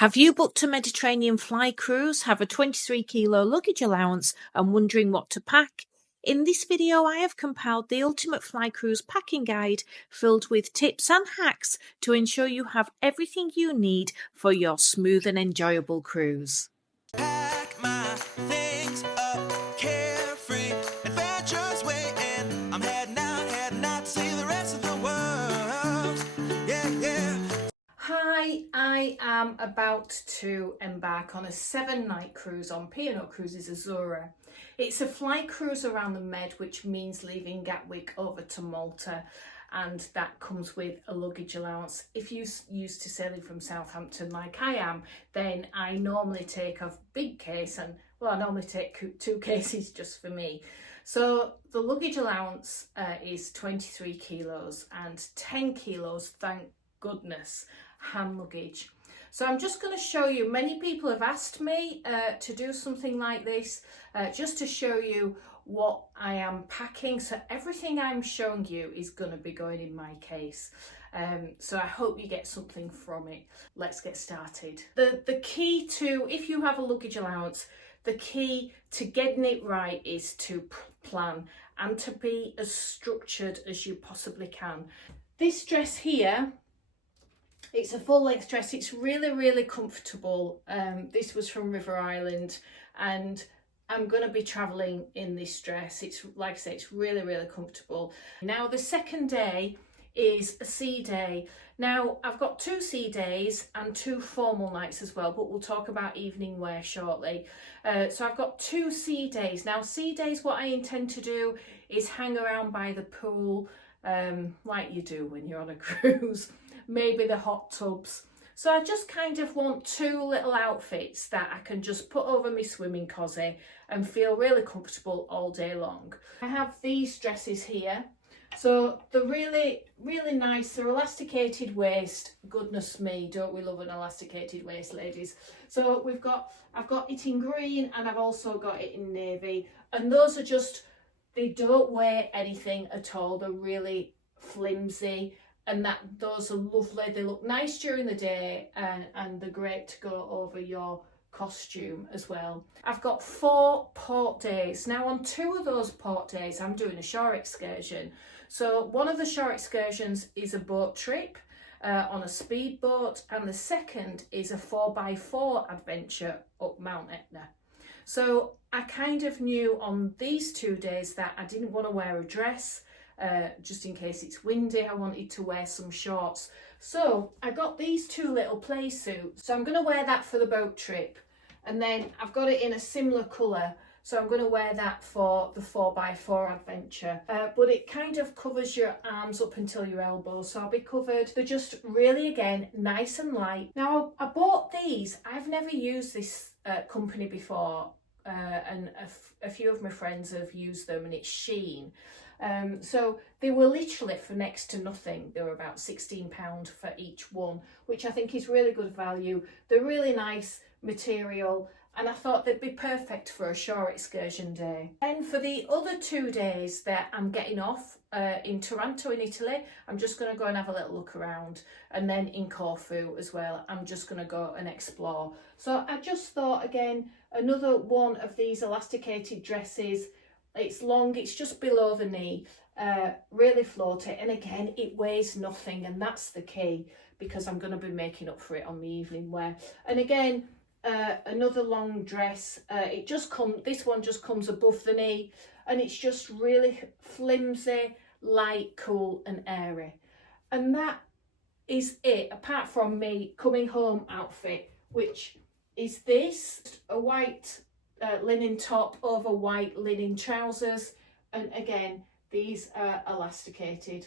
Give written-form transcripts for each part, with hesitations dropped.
Have you booked a Mediterranean fly cruise, have a 23 kilo luggage allowance and wondering what to pack? In this video I have compiled the ultimate fly cruise packing guide filled with tips and hacks to ensure you have everything you need for your smooth and enjoyable cruise. Pack my things up, carefree, adventures waiting. I'm heading out to see the rest of the world. Yeah, yeah. Hi, I am about to embark on a 7-night cruise on P&O Cruises Azura. It's a fly cruise around the Med, which means leaving Gatwick over to Malta, and that comes with a luggage allowance. If you're used to sailing from Southampton like I am, then I normally take a big case, and well, I normally take 2 cases just for me. So the luggage allowance is 23 kilos and 10 kilos, thank goodness, hand luggage. So I'm just going to show you, many people have asked me to do something like this, just to show you what I am packing. So everything I'm showing you is going to be going in my case. So I hope you get something from it. Let's get started. The key to, if you have a luggage allowance, the key to getting it right is to plan and to be as structured as you possibly can. This dress here, it's a full length dress. It's really comfortable. This was from River Island, and I'm going to be traveling in this dress. It's, like I say, it's really comfortable. Now the second day is a sea day. Now I've got 2 sea days and 2 formal nights as well, but we'll talk about evening wear shortly. So I've got 2 sea days. Now sea days, what I intend to do is hang around by the pool, like you do when you're on a cruise. Maybe the hot tubs. So I just kind of want 2 little outfits that I can just put over my swimming cosy and feel really comfortable all day long. I have these dresses here. So they're really nice. They're elasticated waist. Goodness me, don't we love an elasticated waist, ladies? So I've got it in green and I've also got it in navy. And those are just, they don't weigh anything at all. They're really flimsy. And those are lovely. They look nice during the day, and they're great to go over your costume as well. I've got 4 port days. Now on 2 of those port days, I'm doing a shore excursion. So one of the shore excursions is a boat trip on a speedboat, and the second is a 4x4 adventure up Mount Etna. So I kind of knew on these 2 days that I didn't want to wear a dress. Just in case it's windy, I wanted to wear some shorts. So I got these 2 little play suits. So I'm going to wear that for the boat trip. And then I've got it in a similar colour. So I'm going to wear that for the 4x4 adventure. But it kind of covers your arms up until your elbows. So I'll be covered. They're just really, again, nice and light. Now I bought these. I've never used this company before. And a few of my friends have used them, and it's Shein. So they were literally for next to nothing. They were about £16 for each one, which I think is really good value. They're really nice material, and I thought they'd be perfect for a shore excursion day. And for the other 2 days that I'm getting off in Taranto in Italy, I'm just going to go and have a little look around, and then in Corfu as well, I'm just going to go and explore. So I just thought, again, another one of these elasticated dresses. It's long, it's just below the knee, really floaty, and again it weighs nothing, and that's the key, because I'm going to be making up for it on the evening wear. And again, another long dress. This one just comes above the knee, and it's just really flimsy, light, cool and airy. And that is it, apart from me coming home outfit, which is this, a white linen top over white linen trousers, and again these are elasticated.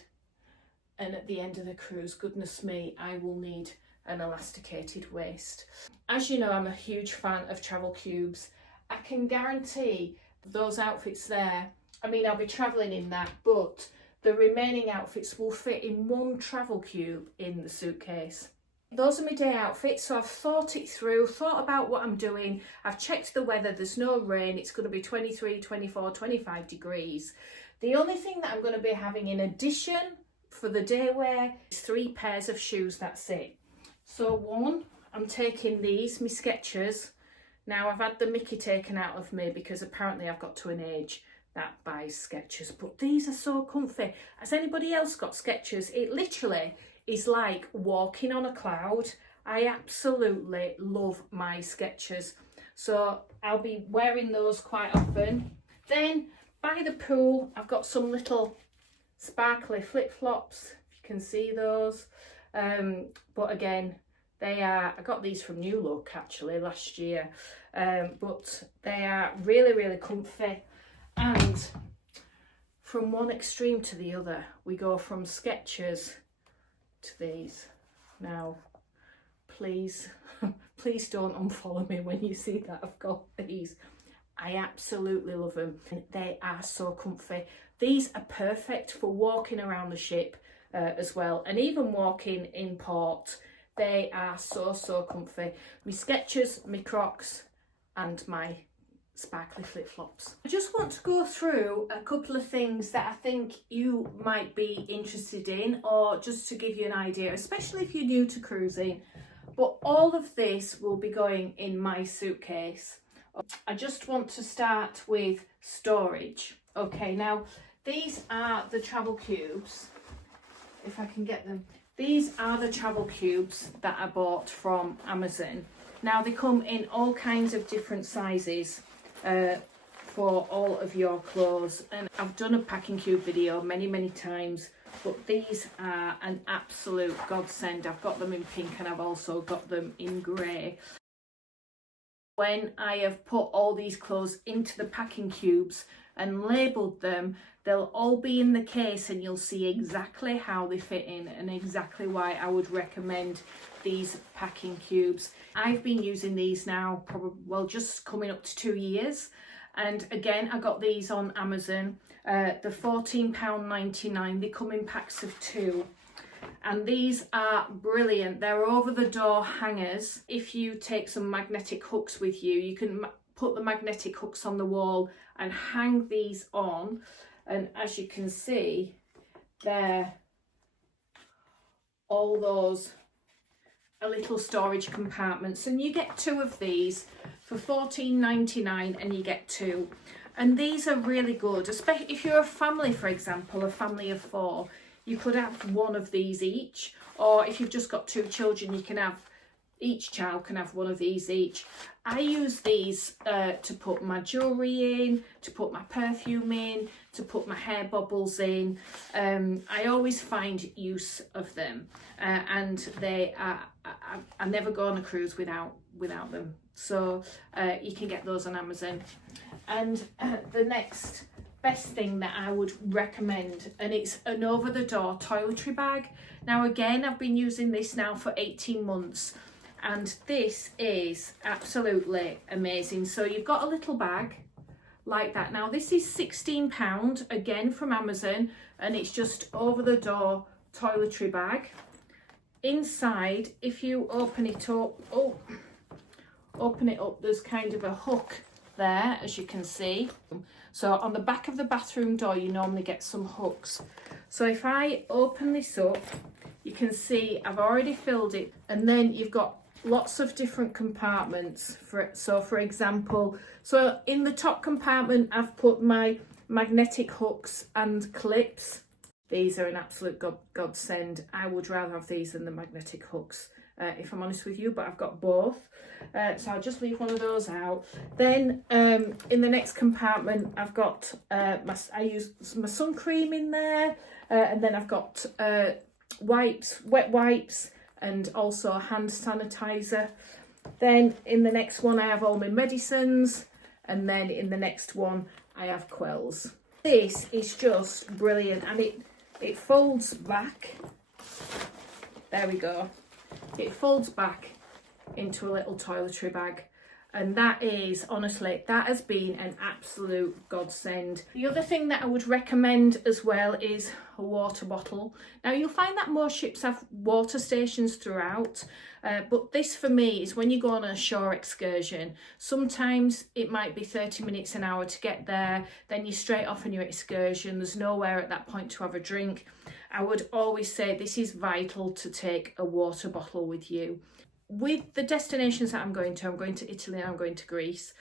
And at the end of the cruise, goodness me, I will need an elasticated waist. As you know, I'm a huge fan of travel cubes. I can guarantee those outfits there, I mean, I'll be traveling in that, but the remaining outfits will fit in 1 travel cube in the suitcase. Those are my day outfits, so I've thought it through, thought about what I'm doing. I've checked the weather, there's no rain, it's going to be 23, 24, 25 degrees. The only thing that I'm going to be having in addition for the day wear is 3 pairs of shoes, that's it. So 1, I'm taking these, my Skechers. Now I've had the Mickey taken out of me because apparently I've got to an age that buys Skechers, but these are so comfy. Has anybody else got Skechers? It literally is like walking on a cloud. I absolutely love my Skechers, so I'll be wearing those quite often. Then by the pool, I've got some little sparkly flip-flops, if you can see those. But again, they are, I got these from New Look actually last year, but they are really, really comfy. And from one extreme to the other, we go from Skechers to these. Now, please, please don't unfollow me when you see that I've got these. I absolutely love them. They are so comfy. These are perfect for walking around the ship as well, and even walking in port. They are so, so comfy. My Skechers, my Crocs, and my sparkly flip-flops. I just want to go through a couple of things that I think you might be interested in, or just to give you an idea, especially if you're new to cruising. But all of this will be going in my suitcase. I just want to start with storage. Okay, now these are the travel cubes, if I can get them. These are the travel cubes that I bought from Amazon. Now they come in all kinds of different sizes for all of your clothes, and I've done a packing cube video many times, but these are an absolute godsend. I've got them in pink and I've also got them in grey. When I have put all these clothes into the packing cubes and labelled them, they'll all be in the case and you'll see exactly how they fit in and exactly why I would recommend these packing cubes. I've been using these now probably, well, just coming up to 2 years. And again, I got these on Amazon. They're £14.99. They come in packs of 2. And these are brilliant. They're over the door hangers. If you take some magnetic hooks with you, you can put the magnetic hooks on the wall and hang these on. And as you can see, they're all those little storage compartments. And you get 2 of these for £14.99 and you get 2. And these are really good, especially if you're a family, for example, a family of 4. You could have 1 of these each, or if you've just got 2 children, you can have, each child can have 1 of these each. I use these to put my jewellery in, to put my perfume in, to put my hair bubbles in. I always find use of them, and they are, I never go on a cruise without them. So you can get those on Amazon. And the next best thing that I would recommend, and it's an over-the-door toiletry bag. Now again, I've been using this now for 18 months and this is absolutely amazing. So you've got a little bag like that. Now this is £16 again from Amazon, and it's just over-the-door toiletry bag. Inside, if you open it up, there's kind of a hook there, as you can see. So on the back of the bathroom door, you normally get some hooks. So if I open this up, you can see I've already filled it, and then you've got lots of different compartments for it. So for example, so in the top compartment, I've put my magnetic hooks and clips. These are an absolute godsend. I would rather have these than the magnetic hooks, if I'm honest with you, but I've got both. So I'll just leave one of those out. Then in the next compartment, I've got, I use my sun cream in there, and then I've got wipes, wet wipes, and also hand sanitizer. Then in the next one, I have all my medicines, and then in the next one, I have quells. This is just brilliant, and it folds back. There we go. It folds back into a little toiletry bag, and that is, honestly, that has been an absolute godsend. The other thing that I would recommend as well is a water bottle. Now you'll find that most ships have water stations throughout, but this for me is when you go on a shore excursion. Sometimes it might be 30 minutes, an hour to get there, then you're straight off on your excursion. There's nowhere at that point to have a drink. I would always say this is vital to take a water bottle with you. with the destinations that I'm going to Italy and I'm going to Greece.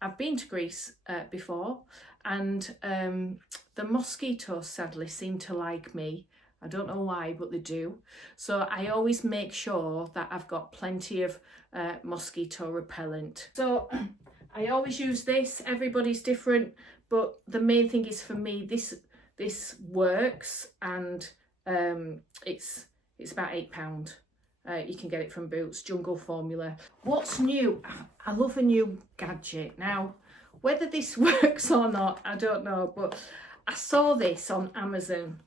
I've been to Greece before, and the mosquitoes sadly seem to like me. I don't know why, but they do. So I always make sure that I've got plenty of mosquito repellent. So I always use this. Everybody's different, but the main thing is for me, this works, and it's about £8. You can get it from Boots, Jungle Formula. What's new? I love a new gadget. Now, whether this works or not, I don't know, but I saw this on Amazon.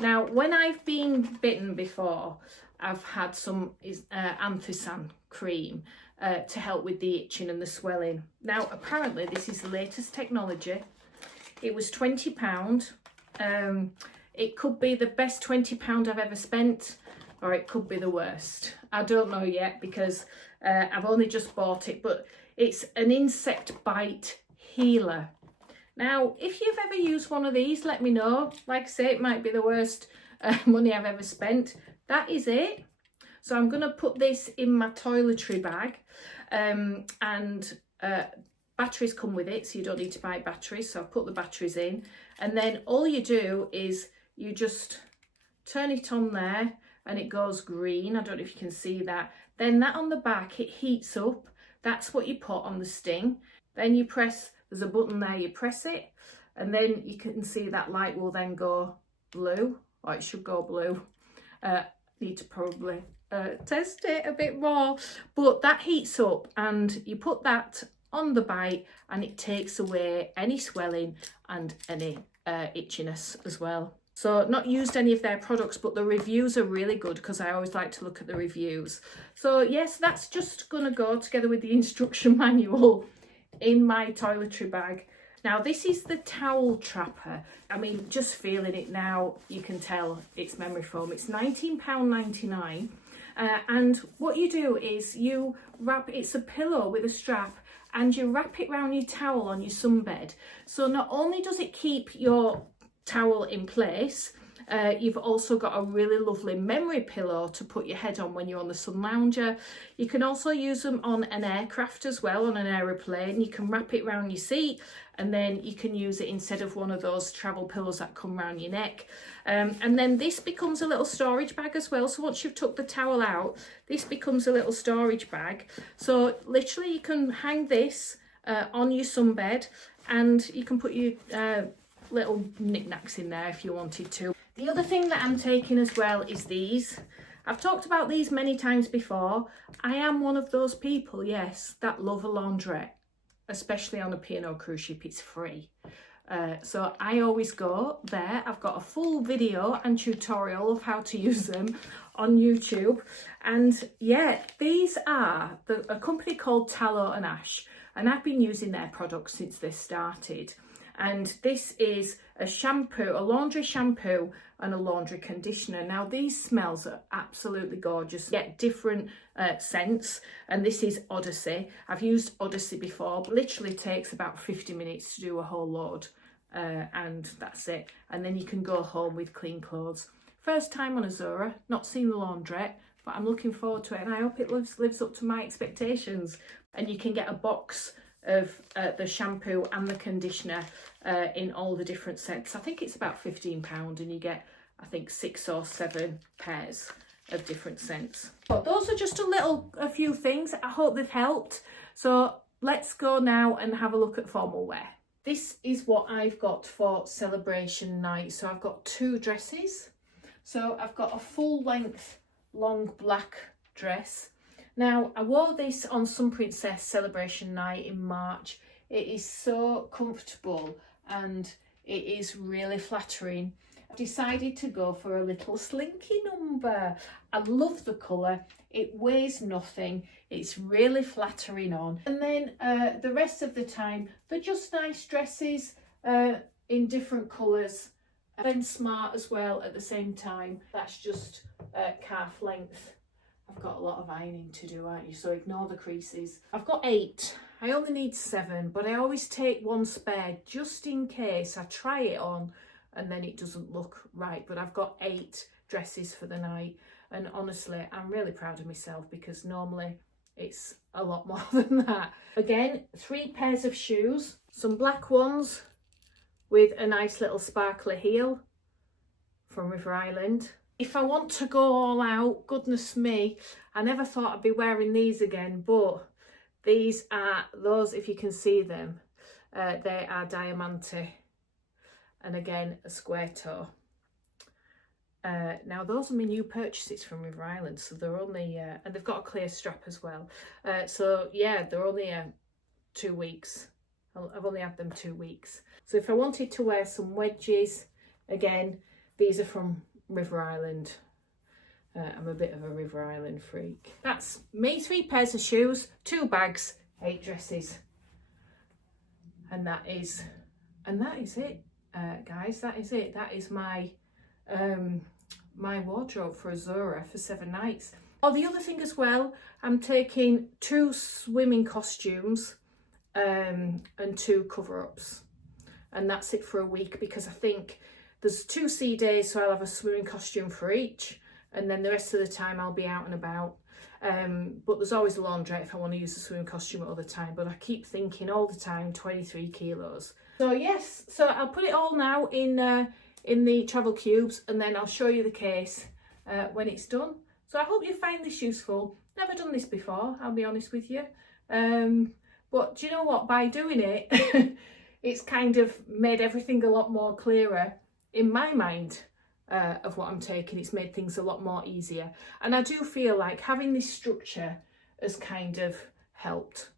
Now, when I've been bitten before, I've had some anthisan cream to help with the itching and the swelling. Now, apparently, this is the latest technology. It was £20. It could be the best £20 I've ever spent, or it could be the worst. I don't know yet, because I've only just bought it, but it's an insect bite healer. Now, if you've ever used one of these, let me know. Like I say, it might be the worst money I've ever spent. That is it. So I'm going to put this in my toiletry bag, and batteries come with it, so you don't need to buy batteries. So I've put the batteries in, and then all you do is you just turn it on there, and it goes green. I don't know if you can see that. Then that on the back, it heats up. That's what you put on the sting. Then you press, there's a button there, you press it, and then you can see that light will then go blue, or it should go blue. Need to probably test it a bit more, but that heats up, and you put that on the bite, and it takes away any swelling and any itchiness as well. So not used any of their products, but the reviews are really good, because I always like to look at the reviews. So yes, that's just gonna go together with the instruction manual in my toiletry bag. Now, this is the towel trapper. I mean, just feeling it now, you can tell it's memory foam. It's £19.99. And what you do is you wrap, it's a pillow with a strap, and you wrap it around your towel on your sunbed. So not only does it keep your towel in place, you've also got a really lovely memory pillow to put your head on when you're on the sun lounger. You can also use them on an aircraft as well, on an aeroplane. You can wrap it around your seat, and then you can use it instead of one of those travel pillows that come around your neck. And then this becomes a little storage bag as well. So once you've took the towel out, this becomes a little storage bag. So literally you can hang this on your sunbed, and you can put your little knickknacks in there if you wanted to. The other thing that I'm taking as well is these. I've talked about these many times before. I am one of those people, yes, that love a laundrette, especially on a P&O cruise ship. It's free. So I always go there. I've got a full video and tutorial of how to use them on YouTube. And yeah, these are a company called Tallow and Ash, and I've been using their products since they started. And this is a shampoo, a laundry shampoo and a laundry conditioner. Now, these smells are absolutely gorgeous. You get different scents, and this is Odyssey. I've used Odyssey before, but literally takes about 50 minutes to do a whole load, and that's it. And then you can go home with clean clothes. First time on Azura, not seen the laundrette, but I'm looking forward to it, and I hope it lives up to my expectations. And you can get a box of the shampoo and the conditioner in all the different sets. I think it's about £15, and you get, I think, 6 or 7 pairs of different scents. But those are just a few things. I hope they've helped. So let's go now and have a look at formal wear. This is what I've got for celebration night. So I've got 2 dresses. So I've got a full length long black dress. Now, I wore this on Sun Princess celebration night in March. It is so comfortable, and it is really flattering. I've decided to go for a little slinky number. I love the colour. It weighs nothing. It's really flattering on. And then the rest of the time, they're just nice dresses in different colours. Then smart as well at the same time. That's just calf length. I've got a lot of ironing to do, aren't you? So ignore the creases. I've got 8. I only need 7, but I always take 1 spare just in case I try it on and then it doesn't look right. But I've got 8 dresses for the night. And honestly, I'm really proud of myself because normally it's a lot more than that. Again, 3 pairs of shoes, some black ones with a nice little sparkly heel from River Island. If I want to go all out, goodness me, I never thought I'd be wearing these again, but these are those, if you can see them, they are Diamante, and again a square toe. Now those are my new purchases from River Island, so they're only and they've got a clear strap as well, so yeah, they're only 2 weeks. I've only had them 2 weeks. So if I wanted to wear some wedges, again, these are from River Island. I'm a bit of a River Island freak. That's me, 3 pairs of shoes, 2 bags, 8 dresses, and that is it, guys. That is it. That is my my wardrobe for Azura for 7 nights. Oh, the other thing as well, I'm taking 2 swimming costumes and 2 cover-ups, and that's it for a week, because I think there's 2 sea days, so I'll have a swimming costume for each, and then the rest of the time I'll be out and about. But there's always a laundrette if I want to use the swimming costume at other time, but I keep thinking all the time 23 kilos. So yes, so I'll put it all now in the travel cubes, and then I'll show you the case when it's done. So I hope you find this useful. Never done this before, I'll be honest with you. But do you know what? By doing it, it's kind of made everything a lot more clearer in my mind of what I'm taking. It's made things a lot more easier. And I do feel like having this structure has kind of helped.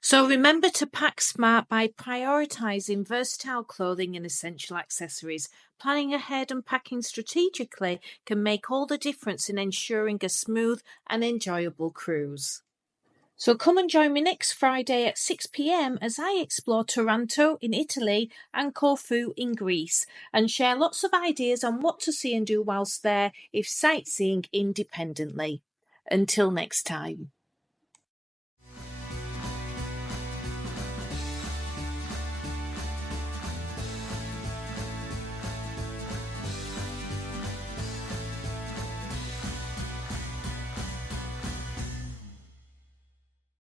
So remember to pack smart by prioritising versatile clothing and essential accessories. Planning ahead and packing strategically can make all the difference in ensuring a smooth and enjoyable cruise. So come and join me next Friday at 6 p.m. as I explore Taranto in Italy and Corfu in Greece, and share lots of ideas on what to see and do whilst there if sightseeing independently. Until next time.